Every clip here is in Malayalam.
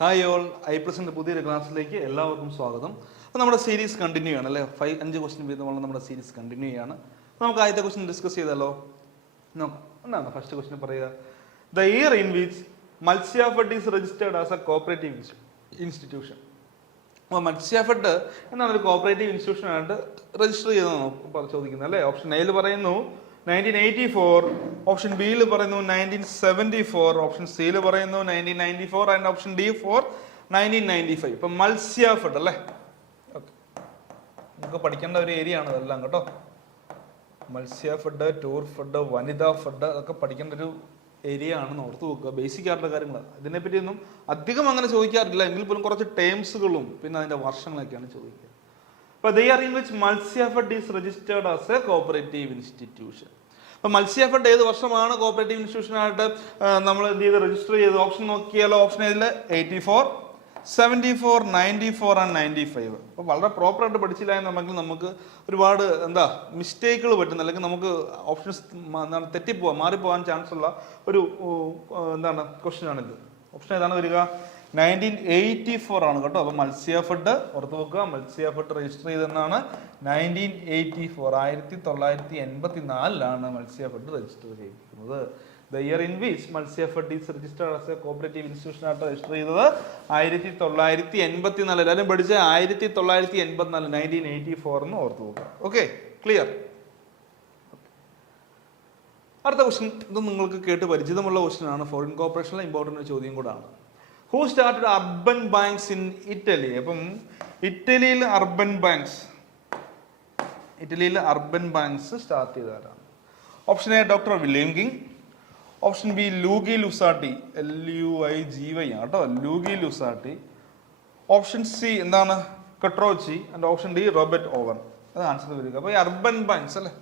ഹായ് ഓൾ, ഐപ്ലസിൻ്റെ പുതിയൊരു ക്ലാസ്സിലേക്ക് എല്ലാവർക്കും സ്വാഗതം. അപ്പോൾ നമ്മുടെ സീരീസ് കണ്ടിന്യൂ ആണ് അല്ലേ. 5 ക്വസ്റ്റ്യൻ വീതമുള്ള നമ്മുടെ സീരീസ് കണ്ടിന്യൂ ചെയ്യാണ്. നമുക്ക് ആദ്യത്തെ ക്വസ്റ്റ്യൻ ഡിസ്കസ് ചെയ്താലോ. നോക്കാം, എന്താണ് ഫസ്റ്റ് ക്വസ്റ്റ്യൻ പറയുക. The year in which Matsyafed is registered as A cooperative institution. അപ്പോൾ മത്സ്യഫെഡ് എന്നാണ് ഒരു കോപ്പറേറ്റീവ് ഇൻസ്റ്റിറ്റ്യൂഷൻ ആയിട്ട് രജിസ്റ്റർ ചെയ്തതെന്ന് ചോദിക്കുന്നത് അല്ലേ. ഓപ്ഷൻ എയിൽ പറയുന്നു 1984, ഓപ്ഷൻ ബിയിൽ പറയുന്നു 1974, ഓപ്ഷൻ സിയിൽ പറയുന്നു 1994 ആൻഡ് ഓപ്ഷൻ ഡി ഫോർ 1995. ഇപ്പം മത്സ്യഫെഡ് അല്ലേ. ഓക്കെ, നമുക്ക് പഠിക്കേണ്ട ഒരു ഏരിയ ആണ് ഇതെല്ലാം കേട്ടോ. മത്സ്യഫെഡ്, ടൂർ ഫെഡ്, വനിതാ ഫെഡ് അതൊക്കെ പഠിക്കേണ്ട ഒരു ഏരിയ ആണെന്ന് ഓർത്ത് വെക്കുക. ബേസിക് ആയിട്ടുള്ള കാര്യങ്ങൾ ഇതിനെപ്പറ്റിയൊന്നും അധികം അങ്ങനെ ചോദിക്കാറില്ല, എങ്കിൽ പോലും കുറച്ച് ടേംസുകളും പിന്നെ അതിന്റെ വർഷങ്ങളൊക്കെയാണ് ചോദിക്കുക. അപ്പോൾ the year in which Matsyafed is registered as A cooperative institution. അപ്പോൾ മത്സ്യഫെഡ് ഏത് വർഷമാണ് കോപ്പറേറ്റീവ് ഇൻസ്റ്റിറ്റ്യൂഷനായിട്ട് നമ്മൾ എന്ത് ചെയ്ത് രജിസ്റ്റർ ചെയ്ത്? ഓപ്ഷൻ നോക്കിയാലോ, ഓപ്ഷൻ ഏതിൽ 84, 74, 94 ആൻഡ് 95. അപ്പോൾ വളരെ പ്രോപ്പറായിട്ട് പഠിച്ചില്ല എന്നുണ്ടെങ്കിൽ നമുക്ക് ഒരുപാട് മിസ്റ്റേക്കുകൾ പറ്റുന്ന, അല്ലെങ്കിൽ നമുക്ക് ഓപ്ഷൻസ് തെറ്റിപ്പോവാൻ, മാറിപ്പോകാൻ ചാൻസ് ഉള്ള ഒരു ക്വസ്റ്റ്യൻ ആണിത്. ഓപ്ഷൻ ഏതാണ് വരിക? 1984 ആണ് കേട്ടോ. അപ്പോൾ മത്സ്യഫെഡ് ഓർത്ത് വെക്കുക, മത്സ്യഫെഡ് രജിസ്റ്റർ ചെയ്തെന്നാണ് 1984, 1984 മത്സ്യഫെഡ് രജിസ്റ്റർ ചെയ്തിരിക്കുന്നത്. The year in which Matsyafed is registered as A cooperative institution ആയിട്ട് രജിസ്റ്റർ ചെയ്തത് 1984. എല്ലാവരും പഠിച്ച 1984, 1984 എന്ന് ഓർത്ത് വെക്കുക. Okay, clear. അടുത്ത ക്വസ്റ്റ്യൻ, ഇത് നിങ്ങൾക്ക് കേട്ട് പരിചിതമുള്ള ക്വസ്റ്റ്യൻ ആണ്. ഫോറിൻ കോർപ്പറേഷനിലെ ഇമ്പോർട്ടൻ്റ് ചോദ്യം കൂടാണ്. Who started urban banks in Italy? അപ്പം ഇറ്റലിയിൽ അർബൻ ബാങ്ക്സ് സ്റ്റാർട്ട് ചെയ്തവരാണ്. Option A doctor William King, option B Luigi Luzzatti, LUIGY കേട്ടോ, Luigi Luzzatti. Option C Quattrocchi and option D Robert Owen. അത് ആൻസർ വരിക. അപ്പോൾ ഈ അർബൻ ബാങ്ക്സ് അല്ലേ,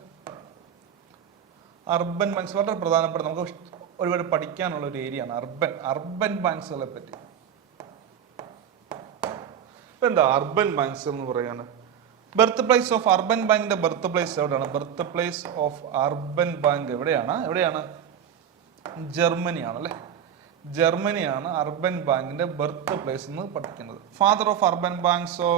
അർബൻ ബാങ്ക്സ് വളരെ പ്രധാനപ്പെട്ട, നമുക്ക് ഒരുപാട് പഠിക്കാനുള്ള ഒരു ഏരിയ ആണ് അർബൻ ബാങ്ക്സുകളെ പറ്റി. എന്താ അർബൻ ബാങ്ക്സ് എന്ന് പറയാണ്? ബർത്ത് പ്ലേസ് ഓഫ് അർബൻ ബാങ്കിന്റെ ബർത്ത് പ്ലേസ് എവിടെയാണ്? Birth place of urban bank എവിടെയാണ്? ജർമ്മനിയാണ് അല്ലെ. ജർമ്മനിയാണ് അർബൻ ബാങ്കിന്റെ ബർത്ത് പ്ലേസ് എന്ന് പഠിക്കുന്നത്. ഫാദർ ഓഫ് അർബൻ ബാങ്ക്സോ,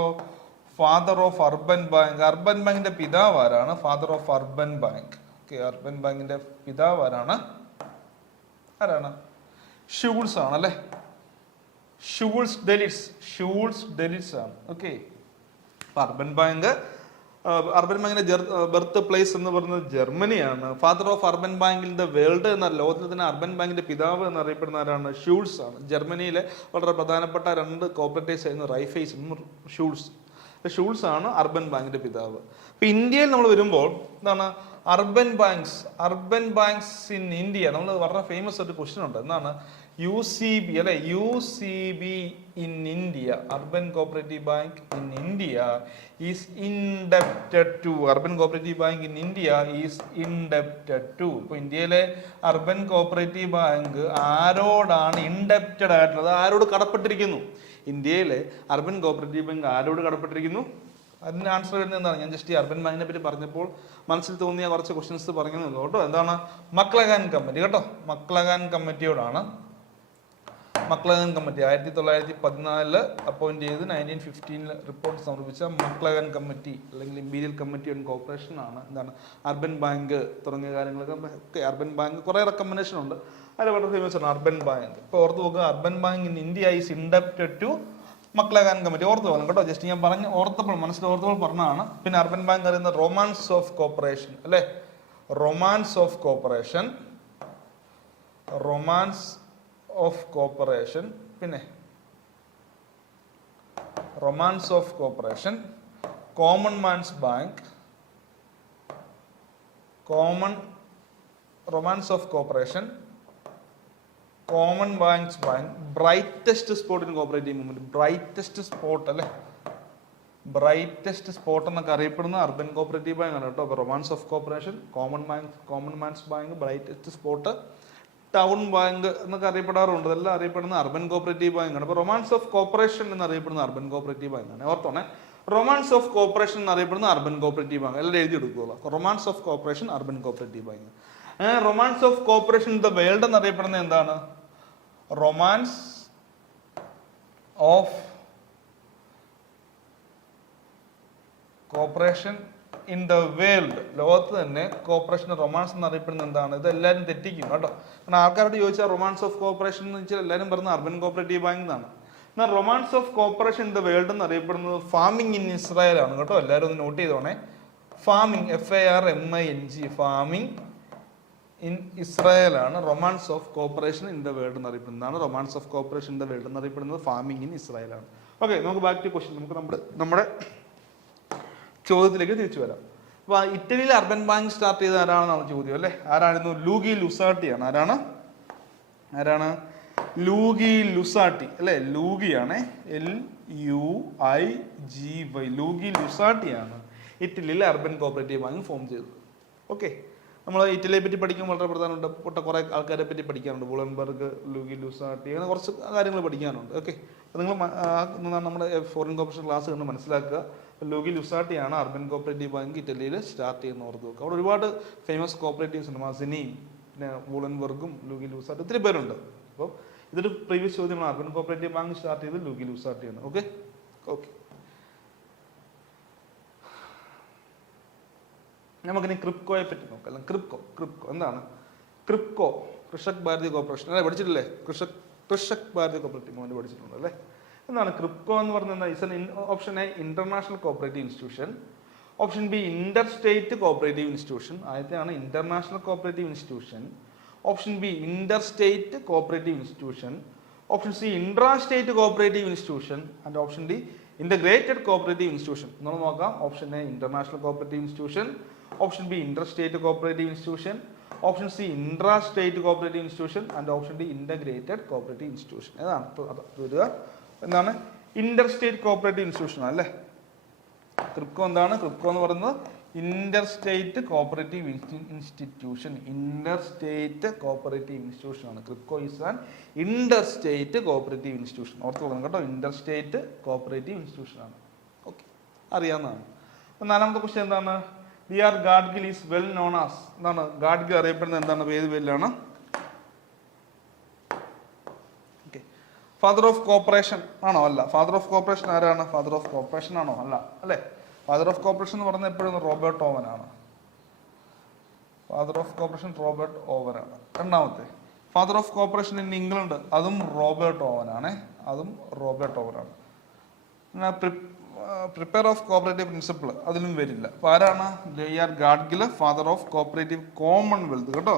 അർബൻ ബാങ്കിന്റെ പിതാവ് ആരാണ്? Father of urban bank. Urban ബാങ്കിന്റെ പിതാവ് ആരാണ്? ഷൂൾസ് ആണ് അല്ലെ. ഷൂൾസ് ഡെലിറ്റ്സ് ആണ്. ഓക്കെ, അർബൻ ബാങ്കിന്റെ ബർത്ത് പ്ലേസ് എന്ന് പറയുന്നത് ജർമ്മനിയാണ്. Father of urban bank in the world എന്ന ലോകത്തിൽ തന്നെ അർബൻ ബാങ്കിന്റെ പിതാവ് എന്നറിയപ്പെടുന്ന ആരാണ്? ഷൂൾസ് ആണ്. ജർമ്മനിയിലെ വളരെ പ്രധാനപ്പെട്ട 2 കോപ്പറേറ്റീവ്സ് ആയിരുന്നു റൈഫൈസും ഷൂൾസ് ആണ് അർബൻ ബാങ്കിന്റെ പിതാവ്. ഇപ്പൊ ഇന്ത്യയിൽ നമ്മൾ വരുമ്പോൾ അർബൻ ബാങ്ക്സ് ഇൻ ഇന്ത്യ. നമ്മൾ വളരെ ഫേമസ് ഒരു ക്വസ്റ്റ്യൻ ഉണ്ട്, UCB അല്ലെ. UCB in India, urban cooperative bank in India is indebted to. Urban cooperative bank in India is indebted to. ഇപ്പൊ ഇന്ത്യയിലെ അർബൻ കോപ്പറേറ്റീവ് ബാങ്ക് ആരോടാണ് ഇൻഡെപ്റ്റഡ് ആയിട്ടുള്ളത്? ആരോട് കടപ്പെട്ടിരിക്കുന്നു? ഇന്ത്യയിലെ അർബൻ കോപ്പറേറ്റീവ് ബാങ്ക് ആരോട് കടപ്പെട്ടിരിക്കുന്നു? അതിന്റെ ആൻസർ വരുന്നത് എന്താണ്? ഞാൻ ജസ്റ്റ് ഈ അർബൻ ബാങ്കിനെ പറ്റി പറഞ്ഞപ്പോൾ മനസ്സിൽ തോന്നിയ കുറച്ച് ക്വസ്റ്റ്യൻസ് പറഞ്ഞല്ലോ കേട്ടോ. മക്ലഗാൻ കമ്മിറ്റി കേട്ടോ. മക്ലഗാൻ കമ്മിറ്റിയോടാണ്. മക്ലഗാൻ കമ്മിറ്റി 1914 അപ്പോയിന്റ് ചെയ്ത് 1915 റിപ്പോർട്ട് സമർപ്പിച്ച മക്ലഗാൻ കമ്മിറ്റി അല്ലെങ്കിൽ ഇമ്പീരിയൽ കമ്മിറ്റി ഓൺ കോർപ്പറേഷൻ ആണ് അർബൻ ബാങ്ക് തുടങ്ങിയ കാര്യങ്ങളൊക്കെ. അർബൻ ബാങ്ക് കുറെ റെക്കമെൻഡേഷൻ ഉണ്ട്, അതിൽ വളരെ ഫേമസ് ആണ് അർബൻ ബാങ്ക്. ഇപ്പൊ ഓർത്ത് നോക്കുക, urban bank in India is indebted to Maclagan committee. ഓർത്ത് പോകണം കേട്ടോ. ജസ്റ്റ് ഞാൻ മനസ്സിലോർത്തപ്പോൾ പറഞ്ഞതാണ്. പിന്നെ അർബൻ ബാങ്ക് അറിയുന്ന റൊമാൻസ് ഓഫ് കോർപ്പറേഷൻ അല്ലെ. റൊമാൻസ് പിന്നെ romance of corporation, common man's bank, romance of corporation, common banks bank, brightest spot in cooperative movement. Brightest spot അല്ലെ, ബ്രൈറ്റസ്റ്റ് സ്പോട്ട് എന്നൊക്കെ അറിയപ്പെടുന്ന അർബൻ കോപ്പറേറ്റീവ് ബാങ്ക് ആണ് കേട്ടോ. Romance of corporation, common man's bank, brightest spot, town bank എന്നൊക്കെ അറിയപ്പെടാറുണ്ട്. ഇതെല്ലാം അറിയപ്പെടുന്ന അർബൻ കോപ്പറേറ്റീവ് ബാങ്ക് ആണ്. അപ്പൊ റൊമാൻസ് ഓഫ് കോർപ്പറേഷൻ എന്നറിയപ്പെടുന്ന അർബൻ കോപ്പറേറ്റീവ് ബാങ്ക് ആണ്. ഓർത്തോണേ, റൊമാൻസ് ഓഫ് കോർപ്പറേഷൻ എന്നറിയപ്പെടുന്ന അർബൻ കോപ്പറേറ്റീവ് ബാങ്ക്. എല്ലാം എഴുതി എടുക്കുക. Romance of corporation, urban cooperative bank. Romance of corporation in the world എന്നറിയപ്പെടുന്ന എന്താണ്? Romance of cooperation in the world. ലോകത്ത് തന്നെ കോപ്പറേഷൻ റൊമാൻസ് എന്നറിയപ്പെടുന്ന എന്താണ്? ഇത് എല്ലാവരും തെറ്റിക്കും കേട്ടോ. കാരണം ആൾക്കാരോട് ചോദിച്ചാൽ റൊമാൻസ് ഓഫ് കോപ്പറേഷൻ എന്ന് വെച്ചാൽ എല്ലാവരും പറയുന്നത് അർബൻ കോപ്പറേറ്റീവ് ബാങ്ക് എന്നാണ്. എന്നാൽ romance of cooperation in the world എന്നറിയപ്പെടുന്നത് ഫാമിംഗ് ഇൻ ഇസ്രായേൽ ആണ് കേട്ടോ. എല്ലാവരും ഒന്ന് not ചെയ്തോണേ. Farming, FARMING, farming in Israel ആണ് romance of cooperation in the world എന്നറിയപ്പെടുന്നതാണ്. Romance of cooperation in the world എന്നറിയപ്പെടുന്നത് ഫാമിംഗ് ഇൻ ഇസ്രായേൽ ആണ്. ഓക്കെ, നമുക്ക് ബാക്ക് ടു ക്വസ്റ്റ്യൻ. നമുക്ക് നമ്മുടെ ചോദ്യത്തിലേക്ക് തിരിച്ചു വരാം. അപ്പൊ ഇറ്റലിയിൽ അർബൻ ബാങ്ക് സ്റ്റാർട്ട് ചെയ്ത ആരാണെന്നാണ് ചോദ്യം അല്ലെ. ആരായിരുന്നു? ലൂഗി ലുസാട്ടിയാണ്. ആരാണ്? ലൂഗി ലുസാട്ടി അല്ലെ. ലൂഗിയാണ്, LUIGY. ലൂഗി ലുസാട്ടിയാണ് ഇറ്റലിയിൽ അർബൻ കോപ്പറേറ്റീവ് ബാങ്ക് ഫോം ചെയ്തത്. ഓക്കെ, നമ്മൾ ഇറ്റലിയെ പറ്റി പഠിക്കുമ്പോൾ വളരെ പ്രധാനപ്പെട്ട കുറെ ആൾക്കാരെ പറ്റി പഠിക്കാനുണ്ട്. വുളൻബർഗ്, ലൂഗി ലുസാട്ടി, അങ്ങനെ കുറച്ച് കാര്യങ്ങൾ പഠിക്കാനുണ്ട്. ഓക്കെ, അപ്പോൾ നിങ്ങൾ നമ്മുടെ ഫോറിൻ കോർപ്പറേഷൻ ക്ലാസ് കണ്ട് മനസ്സിലാക്കുക. ലൂഗി ലുസാട്ടിയാണ് അർബൻ കോപ്പറേറ്റീവ് ബാങ്ക് ഇറ്റലിയിൽ സ്റ്റാർട്ട് ചെയ്യുന്ന ഓർത്ത് വെക്കുക. അവിടെ ഒരുപാട് ഫേമസ് കോപ്പറേറ്റീവ്സ് ഉണ്ട്. മസിനിയും പിന്നെ വുളൻബർഗും ലൂഗി ലുസാട്ടി, ഒത്തിരി പേരുണ്ട്. അപ്പോൾ ഇതൊരു പ്രീവിയസ് ചോദ്യമാണ്. അർബൻ കോപ്പറേറ്റീവ് ബാങ്ക് സ്റ്റാർട്ട് ചെയ്ത് ലൂഗി ലുസാട്ടിയാണ്. ഓക്കെ ഓക്കെ നമുക്കിനി ക്രിപ്കോയെ പറ്റി നോക്കാം. അല്ല, ക്രിപ്കോ എന്താണ്? ക്രിപ്കോ കൃഷക് ഭാരതി കോർപ്പറേഷൻ അല്ലെ, പഠിച്ചിട്ടില്ലേ? കൃഷക് ഭാരതി കോപ്പറേറ്റീവ് മൂവ്മെന്റ് പഠിച്ചിട്ടുണ്ട് അല്ലേ. എന്താണ് ക്രിപ്കോ എന്ന് പറഞ്ഞാൽ? Option A international cooperative institution, option B inter state cooperative institution. ആദ്യത്തെയാണ് international cooperative institution. Option B inter state cooperative institution. Option C intra state cooperative institution. And option D integrated cooperative institution. നമ്മൾ നോക്കാം. Option A international cooperative institution, option B inter state cooperative institution, option C intra state cooperative institution, and option D integrated cooperative institution. ഏതാണ്? എന്താണ്? ഇന്റർ സ്റ്റേറ്റ് കോപ്പറേറ്റീവ് ഇൻസ്റ്റിറ്റ്യൂഷൻ അല്ലേ. ക്രിപ്കോ എന്താണ്? ക്രിപ്കോ എന്ന് പറയുന്നത് inter state cooperative institution. Inter state cooperative institution ആണ്. KRIBHCO is an inter state cooperative institution. ഓർത്ത് വെക്കണം കേട്ടോ. ഇന്റർ സ്റ്റേറ്റ് കോപ്പറേറ്റീവ് ഇൻസ്റ്റിറ്റ്യൂഷൻ ആണ്. ഓക്കെ, അറിയാവുന്നതാണ്. നാലാമത്തെ ക്വസ്റ്റ്യൻ എന്താണ്? DR Gadgil is well known as. എന്താണ് ഗാഡ്ഗിൽ അറിയപ്പെടുന്നത്? എന്താണ്? ഏത് പേരിലാണ്? ഫാദർ ഓഫ് കോർപ്പറേഷൻ ആണോ? അല്ല. ഫാദർ ഓഫ് കോർപ്പറേഷൻ ആരാണ്? ഫാദർ ഓഫ് കോർപ്പറേഷൻ ആണോ? അല്ല അല്ലേ. ഫാദർ ഓഫ് കോർപ്പറേഷൻ എന്ന് പറയുന്നത് എപ്പോഴും റോബർട്ട് ഓവൻ ആണ്. Father of corporation Robert Owen ആണ്. രണ്ടാമത്തെ father of corporation in England, അതും റോബർട്ട് ഓവൻ ആണ്. പ്രിപ്പയർ ഓഫ് കോപ്പറേറ്റീവ് പ്രിൻസിപ്പിൾ, അതിലും വരില്ല. അപ്പൊ ആരാണ്? DR Gadgil, father of cooperative Commonwealth കേട്ടോ.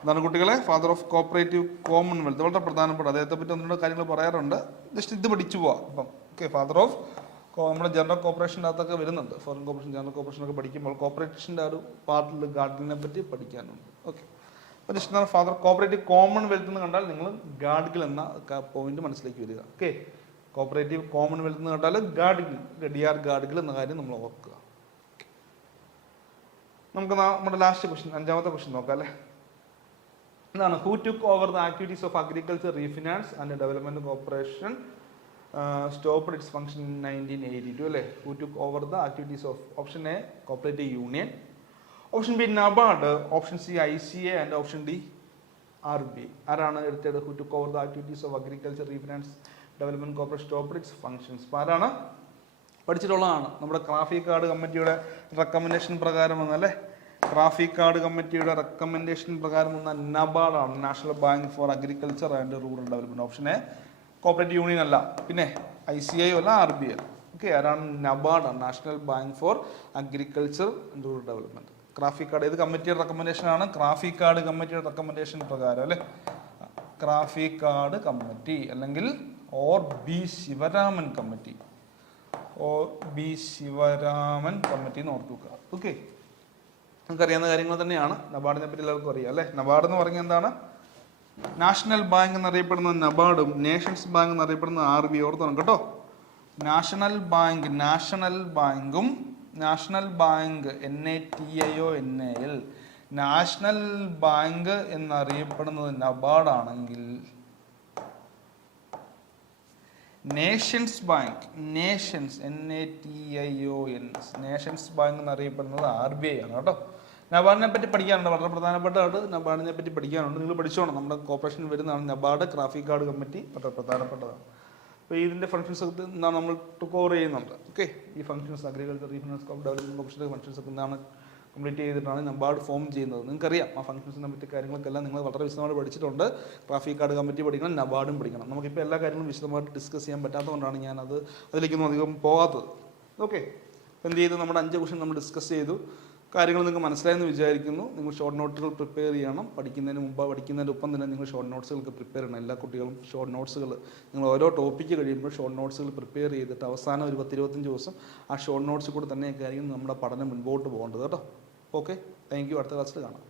എന്താണ് കുട്ടികളെ? Father of cooperative Commonwealth. വളരെ പ്രധാനപ്പെട്ട, അദ്ദേഹത്തെ പറ്റി ഒന്നുകൂടെ കാര്യങ്ങൾ പറയാറുണ്ട്. ജസ്റ്റ് ഇത് പഠിച്ചു പോവാം. അപ്പം ഓക്കെ, ഫാദർ ഓഫ് നമ്മുടെ ജനറൽ കോർപ്പറേഷൻ്റെ അകത്തൊക്കെ വരുന്നുണ്ട്. ഫോറിൻ കോർപ്പറേഷൻ, ജനറൽ കോർപ്പറേഷൻ ഒക്കെ പഠിക്കുമ്പോൾ കോർപ്പറേഷൻ്റെ ഒരു പാർട്ടിൽ ഗാഡ്ഗിലിനെ പറ്റി പഠിക്കാനുണ്ട്. ഓക്കെ, അപ്പോൾ ജസ്റ്റ് എന്താണ് ഫാദർ കോപ്പറേറ്റീവ് കോമൺവെൽത്ത് എന്ന് കണ്ടാൽ നിങ്ങൾ ഗാഡ്ഗിൽ എന്ന പോയിന്റ് മനസ്സിലേക്ക് വരിക. ഓക്കെ, കോപ്പറേറ്റീവ് കോമൺവെൽത്ത് എന്ന് കണ്ടാൽ ഗാഡ്ഗിൽ, DR ഗാഡ്ഗിൽ എന്ന കാര്യം നമ്മൾ ഓർക്കുക. നമുക്ക് നമ്മുടെ ലാസ്റ്റ് ക്വസ്റ്റ്യൻ, അഞ്ചാമത്തെ ക്വസ്റ്റ്യൻ നോക്കാം അല്ലേ. എന്താണ്? Who took over the activities of agriculture refinance and development corporation stopped it's function in 1982 അല്ലേ. Who took over the activities of? Option A cooperative union, option B NABARD, option C ICA, and option D RBI. ആരാണ് എടുത്തത്? Who took over the activities of agriculture refinance development corporation stopped it's functions. അപ്പോൾ ആരാണ്? പഠിച്ചിട്ടുള്ളതാണ്. നമ്മുടെ ട്രാഫിക് കമ്മിറ്റിയുടെ റെക്കമെൻഡേഷൻ പ്രകാരം വന്നല്ലേ. ട്രാഫിക് കമ്മിറ്റിയുടെ റെക്കമെൻഡേഷൻ പ്രകാരം വന്ന നബാർഡാണ്, national bank for agriculture and rural development. Option A cooperative union അല്ല, പിന്നെ ICA അല്ല, RBI അല്ല. ഓക്കെ, ആരാണ്? നബാർഡാണ്, national bank for agriculture and rural development. ട്രാഫിക് ഇത് കമ്മിറ്റിയുടെ റെക്കമെൻഡേഷൻ ആണ്. ട്രാഫിക് കമ്മിറ്റിയുടെ റെക്കമെൻഡേഷൻ പ്രകാരം അല്ലെ. ട്രാഫിക് കമ്മിറ്റി അല്ലെങ്കിൽ ബി ശിവരാമൻ കമ്മിറ്റി എന്ന് ഓർത്തു വെക്കുക. ഓക്കെ, നമുക്കറിയാവുന്ന കാര്യങ്ങൾ തന്നെയാണ്. നബാർഡിനെ പറ്റി എല്ലാവർക്കും അറിയാം അല്ലെ. നബാർഡ് എന്ന് പറഞ്ഞാൽ എന്താണ്? നാഷണൽ ബാങ്ക് എന്നറിയപ്പെടുന്ന നബാർഡും നേഷൻസ് ബാങ്ക് എന്നറിയപ്പെടുന്ന RBI. ഓർത്തോണം കേട്ടോ. നാഷണൽ ബാങ്കും national bank NATIONAL national bank എന്നറിയപ്പെടുന്നത് നബാർഡാണെങ്കിൽ nations bank NATIONS nations bank എന്നറിയപ്പെടുന്നത് RBI ആണ് കേട്ടോ. നബാർഡിനെ പറ്റി പഠിക്കാനുണ്ട്, വളരെ പ്രധാനപ്പെട്ടതാണ്. നബാർഡിനെ പറ്റി പഠിക്കാനുണ്ട്, നിങ്ങൾ പഠിച്ചോണം. നമ്മുടെ കോർപ്പറേഷൻ വരുന്നതാണ് നബാർഡ്. ട്രാഫിക് കമ്മിറ്റി വളരെ പ്രധാനപ്പെട്ടതാണ്. അപ്പോൾ ഇതിൻ്റെ ഫംഗ്ഷൻസ് ഒക്കെ എന്താണ് നമ്മൾ കവർ ചെയ്യുന്നുണ്ട്. ഓക്കെ, ഈ ഫംഗ്ഷൻസ് അഗ്രികൾച്ചർ റീഫിനാൻസ് കോപ്പ് ഡെവലപ്മെൻറ്റ് കോർപ്പറേഷൻ്റെ ഫംഗ്ഷൻസ് ഒക്കെ എന്താണ് കംപ്ലീറ്റ് ചെയ്തിട്ടാണ് നബാർഡ് ഫോം ചെയ്യുന്നത്. നിങ്ങൾക്കറിയാം ആ ഫംഗ്ഷൻസിനെ പറ്റി കാര്യങ്ങളൊക്കെല്ലാം നിങ്ങൾ വളരെ വിശദമായിട്ട് പഠിച്ചിട്ടുണ്ട്. ട്രാഫിക് കാർഡ് കമ്മിറ്റി പഠിക്കണം, നബാർഡും പഠിക്കണം. നമുക്കിപ്പോൾ എല്ലാ കാര്യങ്ങളും വിശദമായിട്ട് ഡിസ്കസ് ചെയ്യാൻ പറ്റാത്തതുകൊണ്ടാണ് ഞാനത് അതിലേക്കൊന്നും അധികം പോകാത്തത്. ഓക്കെ, എന്ത് ചെയ്തു, നമ്മുടെ 5 ക്വസ്റ്റ്യൻ നമ്മൾ ഡിസ്കസ് ചെയ്തു. കാര്യങ്ങൾ നിങ്ങൾക്ക് മനസ്സിലായെന്ന് വിചാരിക്കുന്നു. നിങ്ങൾ ഷോർട്ട് നോട്ടുകൾ പ്രിപ്പയർ ചെയ്യണം. പഠിക്കുന്നതിൻ്റെ ഒപ്പം തന്നെ നിങ്ങൾ ഷോർട്ട് നോട്ട്സുകൾക്ക് പ്രിപ്പയർ ചെയ്യണം. എല്ലാ കുട്ടികളും ഷോർട്ട് നോട്ട്സുകൾ നിങ്ങൾ ഓരോ ടോപ്പിക്ക് കഴിയുമ്പോൾ ഷോർട്ട് നോട്ട്സുകൾ പ്രിപ്പയർ ചെയ്തിട്ട് അവസാനം ഒരു 10-25 ദിവസം ആ ഷോർട്ട് നോട്ട്സ് കൂടെ തന്നെയൊക്കെ ആയിരിക്കും നമ്മുടെ പഠനം മുൻപോട്ട് പോകേണ്ടത് കേട്ടോ. Okay, thank you. അടുത്ത ക്ലാസ്സിൽ കാണാം.